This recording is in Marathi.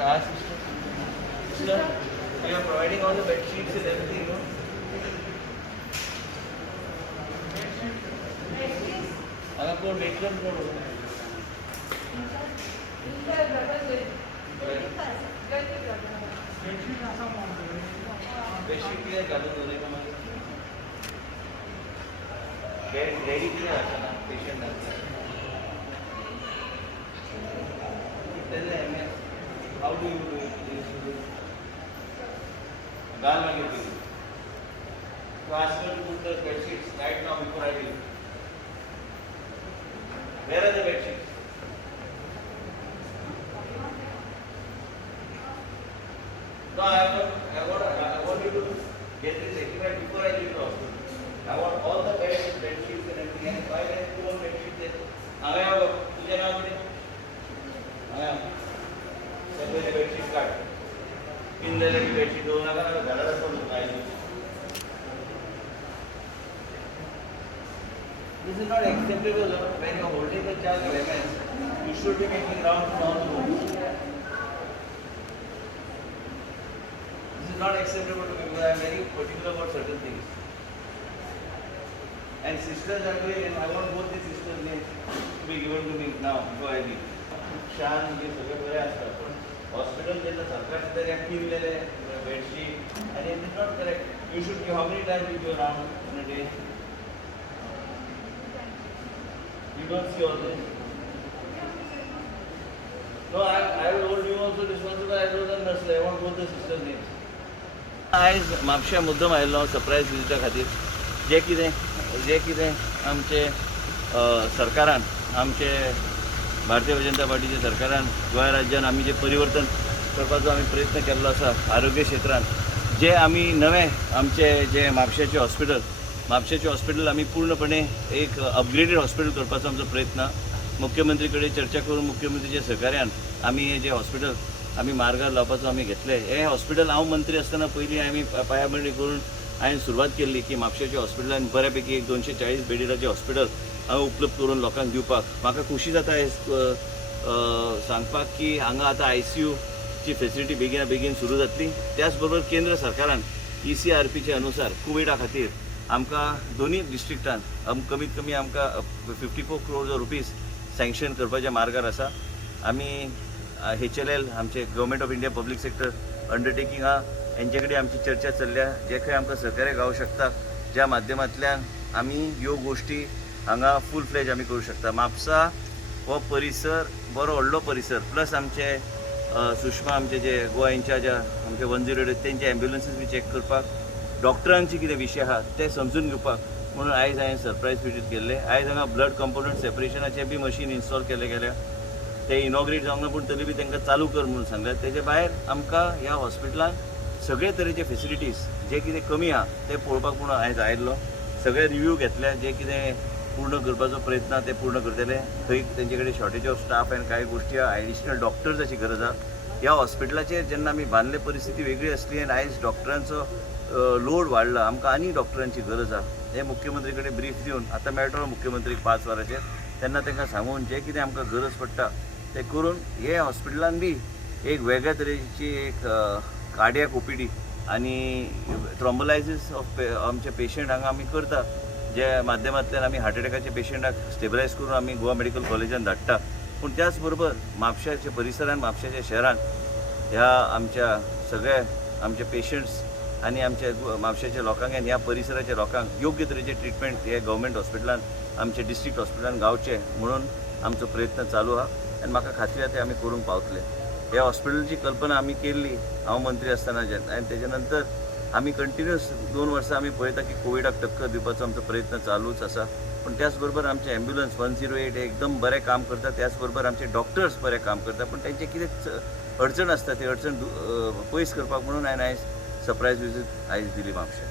Ask sister. Sister, we are providing all the bed sheets and everything, no? अगर कोई बेडरूम करो बेडशीट किती घालून दोन्ही कामाला बेड रेडी किती असतं ना patient how do you do it गाल मागे दिली तो आजकाल कुठलं bedsheets right now before I do Where are the bed sheets? No, I want you to get this equipment before I leave the hospital. I want all the bed sheets and everything. And why there is two more bed sheets? आगे आओ, तुझे नाम दे. आगे आओ. सब मेरे bed sheet काट. इन ले लेके bed sheet दो ना करना ज़्यादा रखो तो नहीं. This is not acceptable when you are holding the child of MS. You should be making rounds in all the rooms. This is not acceptable to me because I am very particular about certain things. And sisters are doing, and I want both the sisters' names to be given to me now before I leave. शान ये सगळे बरे असतात पण हॉस्पिटल जेव्हा सरकारचे तरी ॲक्टिव्ह दिलेले बेडशीट आणि it is not correct. You should give how many times you go round in a day. You don't see all this. No, I will hold you also responsible. I don't understand. I want both the sisters' names. आज म्हापशा मुद्दम आयलो सरप्राईज विजिटा खातीर जे कितें आमचे सरकारान आमचे भारतीय जनता पार्टीच्या सरकारान गोंय राज्यान आमी जे परिवर्तन करपाचो आमी प्रयत्न केल्लो आसा आरोग्य क्षेत्रांत जे आमी नवे आमचे जे म्हापशेचे हॉस्पिटल आम्ही पूर्णपणे एक अपग्रेडेड हॉस्पिटल करपाचो आमचो प्रयत्न मुख्यमंत्री कडेन चर्चा करून मुख्यमंत्रीच्या सहकार्यान आमी हे जे हॉस्पिटल आमी मार्गार लावपाचो आमी घेतले. हे हॉस्पिटल हांव मंत्री आसतना पयलीं आमी पायाबंदी करून हांवें सुरवात केल्ली की म्हापशेच्या हॉस्पिटलान बऱ्यापैकी एक 240 बेडिडाचें हॉस्पिटल हांगा उपलब्ध करून लोकांक दिवपाक म्हाका खुशी जाता हे सांगपाक की हांगा आतां ICU ची फेसिलिटी बेगीन सुरू जातली. त्याच बरोबर केंद्र सरकारान ECRPचे अनुसार कोविडा खातीर आमकां दोन्ही डिस्ट्रिक्टान कमीत कमी आमकां 54 crores रुपीज सँक्शन करपाचे मार्गार आसा. आमी HLL आमचे government of India public sector undertaking हेंचे कडेन आमची चर्चा चल्ल्या जे खंय आमकां सहकार्य गावूं शकता ज्या माध्यमांतल्यान आमी ह्यो गोश्टी हांगा फूल फ्लेज आमी करूं शकता. म्हापसा हो परिसर बरो व्हडलो परिसर प्लस आमचे सुषमा आमचे जे गोवा इन्चार्ज आमचे 108 तेंचे एम्ब्युलन्सीस बी चॅक करपाक डॉक्टरांचे कितें विशय आहा ते समजून घेवपाक म्हणून आयज हांवें सरप्रायज विजीट केल्ले. आयज हांगा ब्लड कंपोनंट सेपरेशनाचे बी मशीन इन्स्टॉल केले गेल्या ते इनॉग्रेट जावंक ना पूण तरी बी तांकां चालू कर म्हणून सांगल्यात. तेजे भायर आमकां ह्या हॉस्पिटलान सगळे तरेचे फेसिलिटीज जे कितें कमी आहा ते पळोवपाक म्हणून आयज आयिल्लो. सगळे रिव्यू घेतले जे कितें पूर्ण करपाचो प्रयत्न ते पूर्ण करतले. खंय तेंचे कडेन शॉर्टेज ऑफ स्टाफ आनी कांय गोश्टी एडिशनल डॉक्टर्साची गरज आहा. ह्या हॉस्पिटलाचेर जेन्ना आमी बांदले परिस्थिती वेगळी आसली आनी आयज डॉक्टरांचो लोड वाडला आमकां आनी डॉक्टरांची गरज आहा. हे मुख्यमंत्री कडेन ब्रीफ दिवन आतां मेळटलो मुख्यमंत्रीक 5 वरांचेर तेन्ना तांकां सांगून जे कितें आमकां गरज पडटा ते करून हे हॉस्पिटलान बी एक वेगळ्या तरेची एक कार्डियाक OPD आनी थ्रॉम्बोलायसीस ऑफ आमचे पेशंट हांगा आमी करता जे माध्यमांतल्यान आमी हार्ट एटॅकाचे पेशंटाक स्टेबलायज करून आमी गोवा मेडिकल कॉलेजान धाडटा. पूण त्याच बरोबर म्हापशाच्या परिसरान म्हापशाच्या शहरान ह्या आमच्या सगळ्या आमचे पेशंट्स आनी आमच्या म्हापशाच्या लोकांक आनी ह्या परिसराच्या लोकांक योग्य तरेचे ट्रिटमेंट हे गव्हर्मेंट हॉस्पिटलान आमचे डिस्ट्रिक्ट हॉस्पिटलान गावचे म्हणून आमचो प्रयत्न चालू आहा आनी म्हाका खात्री आहा ते आमी करूंक पावतले. ह्या हॉस्पिटलची कल्पना आमी केल्ली हांव मंत्री आसतना आनी तेजे नंतर आमी कंटिन्युअस 2 वर्सां आमी पळयता की कोविडाक टक्कर दिवपाचो आमचो प्रयत्न चालूच आसा. पूण त्याच बरोबर आमचे एम्ब्युलन्स 108 हे एकदम बरें काम करता. त्याच बरोबर आमचे डॉक्टर्स बरें काम करता. पूण तेंचे कितें अडचण आसता ती अडचण पयस करपाक म्हणून हांवें आयज सरप्रायज विजीट आयज दिली म्हापशा.